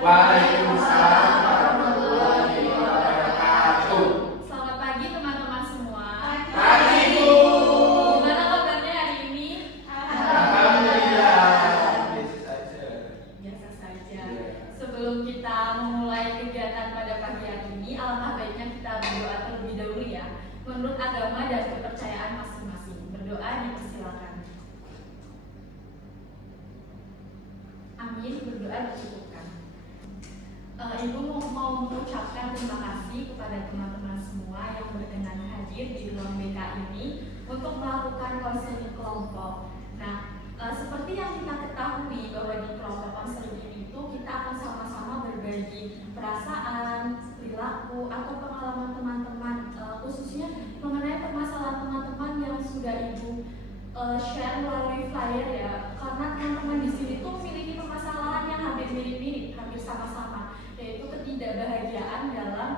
Waalaikumsalam warahmatullahi wabarakatuh. Selamat pagi teman-teman semua. Pagi Bu. Gimana kabarnya hari ini? Alhamdulillah. Biasa saja. Biasa saja. Sebelum kita memulai kegiatan pada pagi hari ini, alangkah baiknya kita berdoa terlebih dahulu ya. Menurut agama dan kepercayaan masing-masing. Berdoa dipersilakan. Amin. Berdoa dicukupkan. Ibu mau mengucapkan terima kasih kepada teman-teman semua yang berkenan hadir di ruang BK ini untuk melakukan konseling kelompok. Nah, seperti yang kita ketahui bahwa di kelompok konseling ini itu kita akan sama-sama berbagi perasaan, perilaku, atau pengalaman teman-teman, khususnya mengenai permasalahan teman-teman yang sudah Ibu share melalui flyer ya. Karena teman-teman di sini tuh memiliki permasalahan yang hampir mirip-mirip, hampir sama-sama, yaitu ketidakbahagiaan dalam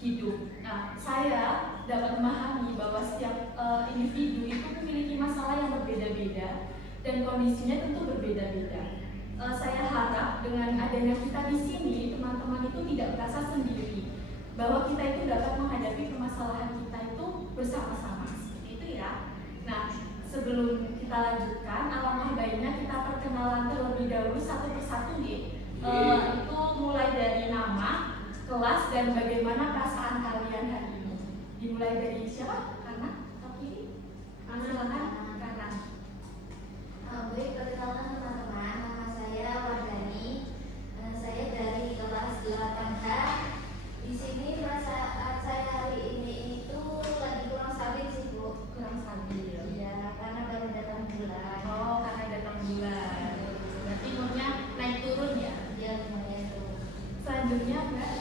hidup. Nah, saya dapat memahami bahwa setiap individu itu memiliki masalah yang berbeda-beda dan kondisinya tentu berbeda-beda. Saya harap dengan adanya kita di sini, teman-teman itu tidak merasa sendiri, bahwa kita itu dapat menghadapi permasalahan kita itu bersama-sama. Seperti itu ya. Nah, sebelum kita lanjutkan, alangkah baiknya kita perkenalan terlebih dahulu satu persatu nih. Itu mulai dari nama, kelas, dan bagaimana perasaan kalian hari ini. Dimulai dari siapa? Karena kiri. Silakan, Karena. Baik, perkenalkan teman-teman, nama saya Wardani. Saya dari kelas 8H. Di sini perasaan saya hari ini itu lagi kurang stabil sih, Bu. Kurang stabil. Iya, karena baru datang bulan. Oh, karena datang bulan. Berarti moodnya naik turun ya? Iya, lumayan tuh. Selanjutnya, Mbak.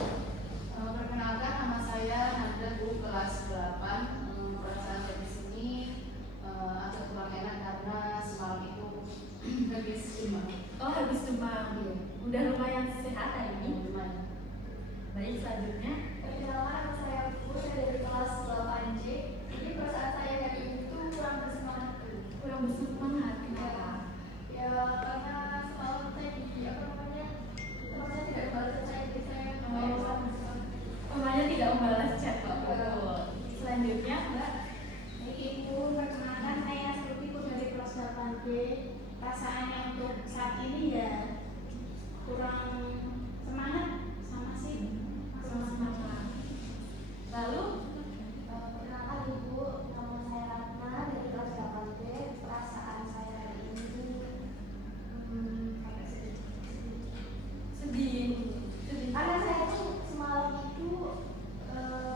Perkenalkan, nama saya Nanda, Bu, kelas 8. Perasaan saya di sini agak kurang enak karena semalam itu habis demam. Oh, habis demam. Udah lumayan sehat hari ini. Lumayan. Baik, selanjutnya. Perkenalkan, nama saya Bu, saya dari kelas 8J. Jadi perasaan saya hari ini tuh kurang bersemangat tuh. Kurang bersemangat, kenapa? Ya, karena semalam saya teman saya tidak balas saya, jadi saya kurang bersemangat. Temannya tidak membalas chat Pak. Selanjutnya, Mbak. Ibu, perkenalkan saya Sulfiqur dari kelas 8B. Perasaannya untuk saat ini ya kurang semangat, sama sih. Kurang semangat. Lalu, Perkenalkan Ibu, nama saya Ratna dari kelas 8B. Perasaan saya hari ini agak sedih. sedih. Karena saya tuh semalam itu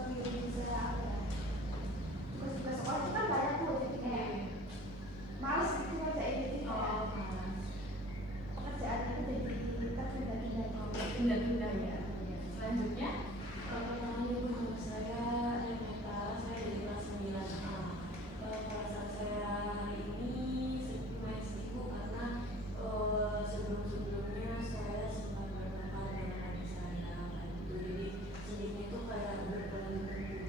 bikin saya apa ya? Tugas-tugas sekolah itu kan banyak tuh, jadi kayak males gitu ngerjain, jadi kayak kerjaan itu jadi tertunda-tunda. Tunda-tunda ya. Selanjutnya, Perkenalkan Ibu, nama saya Renata, saya dari kelas 9A. Perasaan saya hari ini lumayan sedih, Bu, karena sebelum-sebelumnya saya sempat bertengkar dengan adik saya, gitu. Jadi sedihnya itu kayak berkali-kali.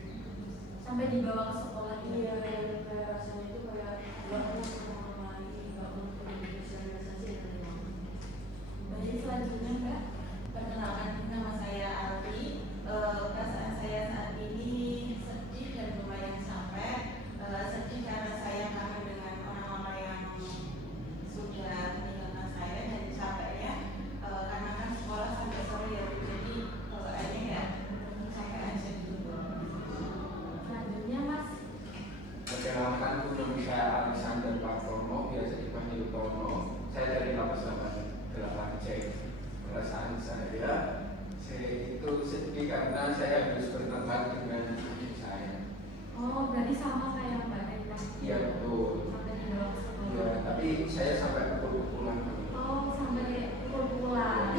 sampai dibawa ke sekolah. Iya, kayak rasanya itu kayak gak mau sama orang lain, gak mau bersosialisasi dengan orang. Baik, selanjutnya, Mbak. Perkenalkan, nama saya Alfi. Perasaan saya saat ini sedih dan lumayan sampai sedih karena saya kangen dengan orang-orang yang sudah meninggalkan saya, dan capek ya karena kan sekolah sampai sore ya, jadi akhirnya ya sampai aja gitu. Selanjutnya, Mas. Perkenalkan, nama saya Alexander Partono, biasa dipanggil Tono. Saya dari kelas 8C. Perasaan saya itu sedih karena saya harus bertengkar dengan adik saya. Oh, berarti sama kayak Mbak Rita. Iya, betul. Sampai dibawa ke sekolah. Ya, tapi saya sampai pukul-pukulan. Oh, sampai pukul-pukulan.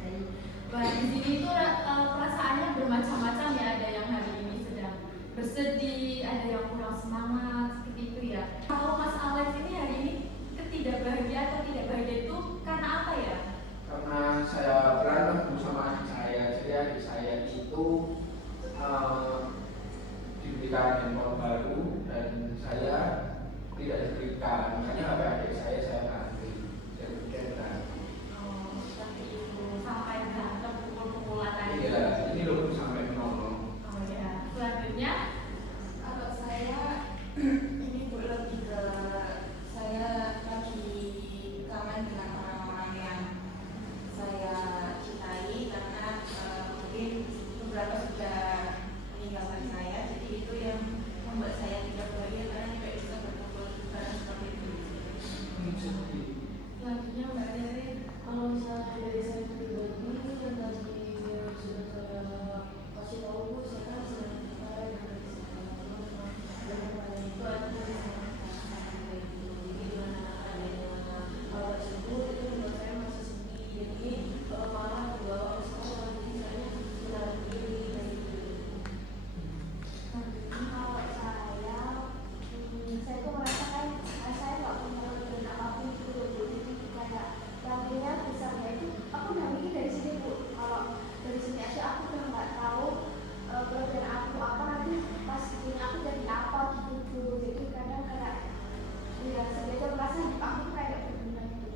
Baik. Wah, di sini tuh perasaannya bermacam-macam ya. Ada yang hari ini sedang bersedih, ada yang kurang semangat, seperti itu ya. Kalau Mas Alex ini hari ini ketidakbahagiaan atau tidak bahagia itu karena apa ya? Karena saya berantem sama adik saya, jadi adik saya itu diberikan handphone baru dan saya tidak diberikan, makanya HP adik saya ambil. Jadi kan. Oh, seperti itu. Sama sedih. Selanjutnya Mbak Derin. Kalau misalnya dari saya pribadi yang tadi sudah saya kasih tahu, saya kan sedang terkait dengan dan itu ada di sana. Jadi dengan adanya hal tersebut itu membuat saya masih sedih. Jadi malah dibawa ke sekolah, jadi saya menarik diri dan gitu. Kalau saya tuh merasa kan saya nggak punya kelebihan apapun gitu loh. Jadi kayak nantinya misalnya itu aku udah mikir dari sini Bu, kalau dari sini aja aku udah nggak tahu kelebihan aku apa, nanti pas ini aku jadi apa gitu. Jadi kadang kayak ya sebenarnya merasa hidup aku tuh kayak berguna gitu.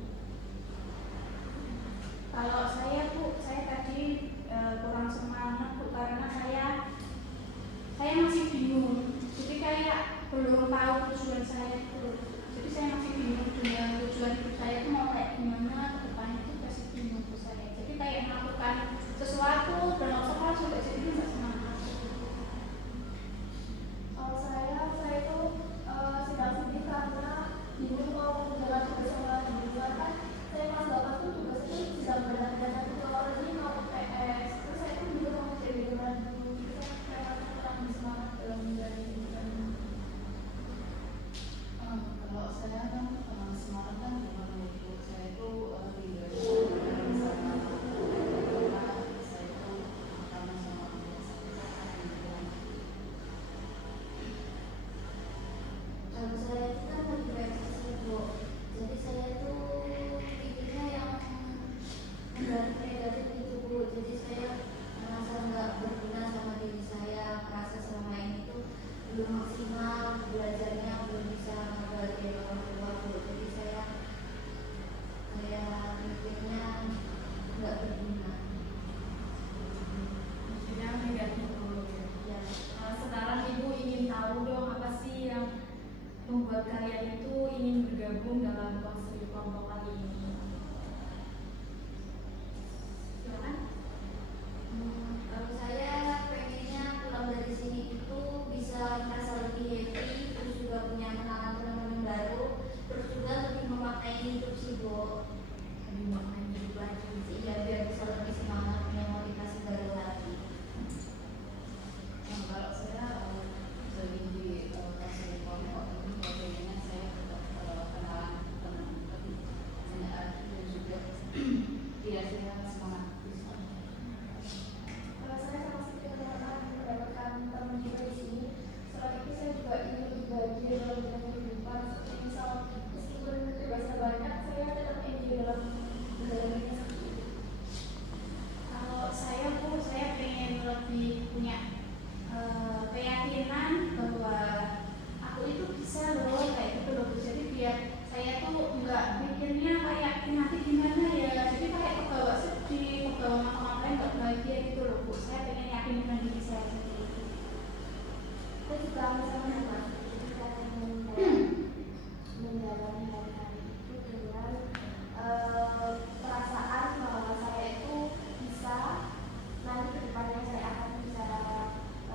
Kalau saya Bu, saya tadi kurang semangat Bu, karena saya masih bingung. Jadi kayak belum tahu tujuan saya itu. Jadi saya masih bingung dengan tujuan hidup saya itu mau kayak gimana ke depannya, itu masih bingung Bu saya. Jadi kayak melakukan sesuatu dan langsung juga jadi nggak semangat. Kalau saya itu sedang sedih karena bingung mau menjalankan bersama di luar kan. Saya kelas 8 tuh tugasnya itu sedang belajar kalau ini mau PS. Terus saya tuh juga mau jadi dengan dulu. Saya kurang semangat dalam menjalani hidup. Kalau saya kan semangat kan bukan untuk saya itu tidak bisa sama saya itu karena sama Kalau saya itu kan lagi berekspresi Bu, jadi saya itu pikirnya yang negatif gitu Bu. Jadi saya merasa nggak berguna sama diri saya, merasa selama ini tuh belum maksimal belajarnya, belum bisa menghargai orang tua Bu. Jadi saya kayak mikirnya nggak berguna. Maksudnya negatif dulu ya. Ya. Sekarang Ibu ingin tahu dong apa sih yang membuat kalian itu ingin bergabung dalam konseling kelompok kali ini. Silakan. Kalau saya pengennya pulang dari sini itu bisa merasa lebih happy, terus juga punya kenalan teman-teman baru, terus juga lebih memaknai hidup sih Bu. Lebih memaknai hidup lagi sih ya, biar bisa lebih semangat, punya motivasi baru lagi. kalau saya jadi di konseling kelompok ini kayaknya saya tetap kenalan teman lebih banyak lagi dan juga biar saya semangat bisa. Kalau saya sama seperti teman-teman mendapatkan teman juga di sini. Selain itu saya juga ingin lebih bahagia dalam menjalani kehidupan. Seperti misal meskipun tugasnya banyak, saya tetap enjoy dalam menjalaninya seperti itu. Kalau saya Bu, saya pengen lebih punya keyakinan bahwa aku itu bisa loh kayak gitu loh Bu. Jadi biar saya tuh nggak mikirnya kayak nanti gimana ya, jadi kayak kebawa sedih, kebawa ngapa-ngapain nggak bahagia gitu loh Bu. Saya pengen yakin dengan diri saya sendiri. Saya juga misalnya Mas, jadi saya menjalani hari-hari itu dengan perasaan bahwa saya itu bisa nanti ke depannya saya akan bisa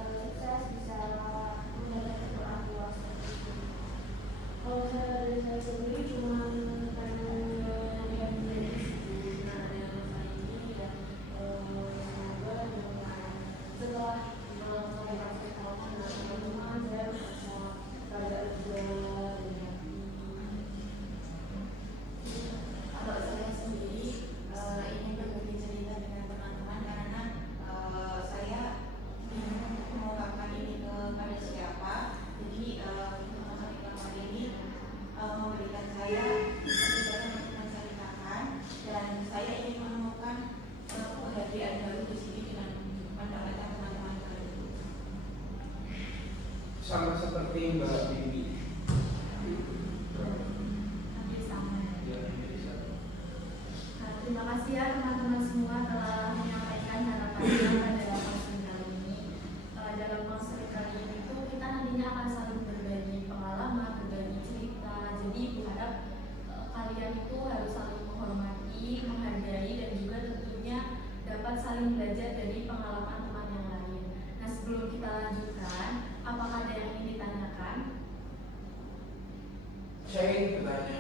sukses, bisa mendapatkan orang tua seperti itu. Kalau dari saya sendiri cuma pengen yang menjadi nah yang ini ya semoga setelah melakukan praktek lapangan dengan teman-teman saya bisa belajar juga dan Kalau saya sendiri ingin berbagi cerita dengan teman-teman karena saya ingin untuk mengungkapkan ini kepada siapa. Jadi teman-teman ini memberikan saya kebebasan untuk menceritakan dan saya ingin menemukan kebahagiaan baru di sini dengan mendapatkan teman-teman baru. Sama seperti Mbak Bibi. Hampir sama ya. Ya, bisa. Nah, terima kasih ya teman-teman semua telah menyampaikan harapannya pada konseling kali ini. Dalam konseling kali ini itu kita nantinya akan saling berbagi pengalaman, berbagi cerita. Jadi Ibu harap kalian itu harus saling menghormati, menghargai dan juga tentunya dapat saling belajar dari pengalaman teman yang lain. Nah, sebelum kita lanjutkan, apakah ada yang ingin ditanyakan? Saya ingin bertanya,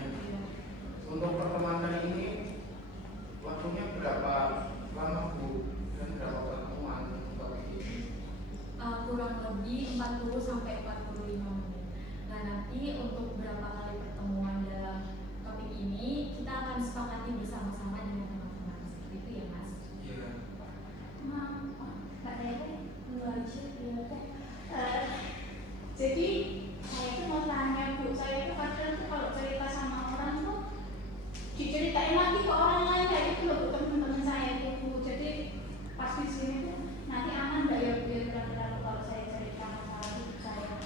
di sini tuh nanti aman nggak ya Bu ya kira-kira kalau saya cerita masalah hidup saya?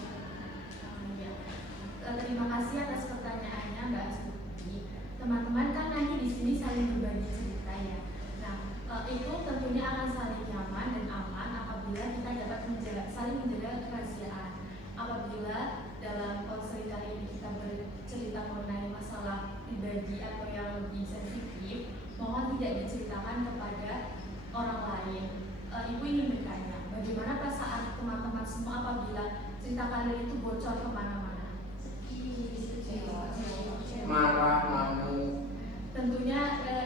Ya. Terima kasih atas pertanyaannya Mbak Astuti. Teman-teman kan nanti di sini saling berbagi cerita ya. Nah, itu tentunya akan saling nyaman dan aman apabila kita dapat saling menjaga kerahasiaan. Apabila dalam konseling kali ini kita bercerita mengenai masalah pribadi atau yang lebih sensitif, mohon tidak diceritakan kepada orang lain. Ibu ingin bertanya, bagaimana perasaan teman-teman semua apabila cerita kalian itu bocor kemana-mana? Marah, ngamuk. Tentunya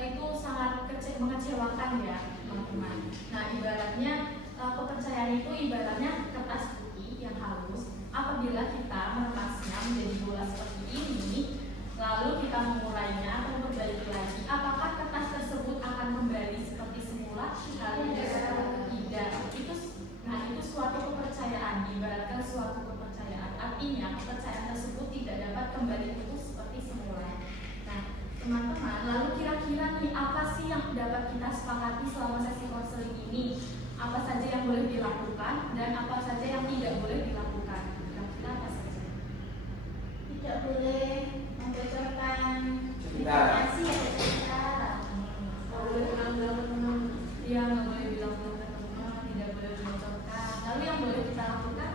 itu sangat mengecewakan ya teman-teman. Nah ibaratnya kepercayaan itu ibaratnya kertas putih yang halus. Apabila kita meremasnya menjadi bola seperti ini, lalu kita mengurainya atau memperbaiki lagi, apakah kertas tersebut akan kembali seperti semula? Tidak. Itu suatu kepercayaan, diibaratkan suatu kepercayaan. Artinya kepercayaan tersebut tidak dapat kembali utuh seperti semula. Nah, teman-teman, lalu kira-kira nih apa sih yang dapat kita sepakati selama sesi konseling ini? Apa saja yang boleh dilakukan dan apa saja yang tidak boleh dilakukan? Kira-kira apa saja? Tidak boleh membocorkan Cerita. informasi atau cerita. Iya, nggak boleh bilang ke teman, tidak boleh dibocorkan. Lalu yang boleh kita lakukan?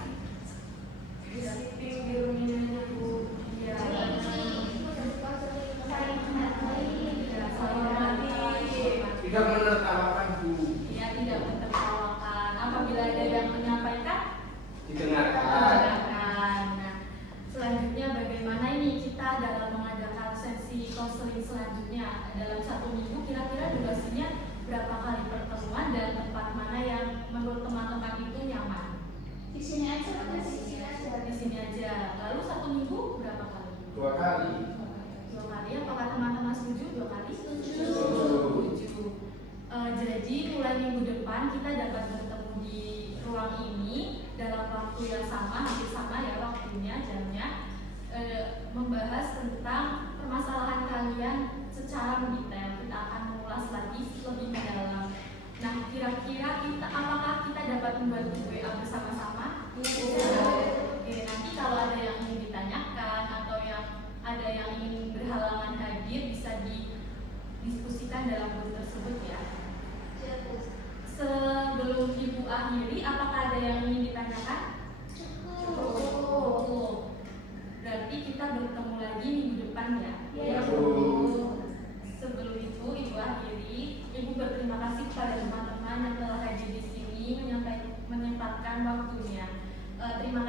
Skipping di rumahnya Bu. Iya, Saling menghargai. saling mengerti. Tidak menertawakan Bu, Iya, tidak mentertawakan. Apabila ada yang menyampaikan, didengarkan. mendengarkan. Nah, selanjutnya bagaimana ini kita dalam mengadakan sesi konseling selanjutnya dalam 1 minggu kira-kira durasinya berapa kali pertemuan dan tempat mana yang menurut teman-teman itu nyaman? Di sini aja atau di sini aja? Di sini aja. Lalu 1 minggu berapa kali? 2 kali. 2 kali. Apakah teman-teman setuju 2 kali? Setuju. Jadi mulai minggu depan kita dapat bertemu di ruang ini dalam waktu yang sama, hampir sama ya waktunya, jamnya, membahas tentang permasalahan kalian secara mendetail. Kita akan mengulas lagi lebih mendalam. Nah, kira-kira apakah kita dapat membuat WA bersama-sama? Oke, nanti kalau ada yang ingin ditanyakan atau yang ada yang ingin berhalangan hadir bisa didiskusikan dalam grup tersebut ya. Sebelum Ibu akhiri, apakah ada yang ingin ditanyakan? Cukup. Berarti kita bertemu lagi minggu depan ya? Iya, Bu. Sebelum itu, Ibu akhiri. Ibu berterima kasih kepada teman-teman yang telah hadir di sini menyempatkan waktunya. Terima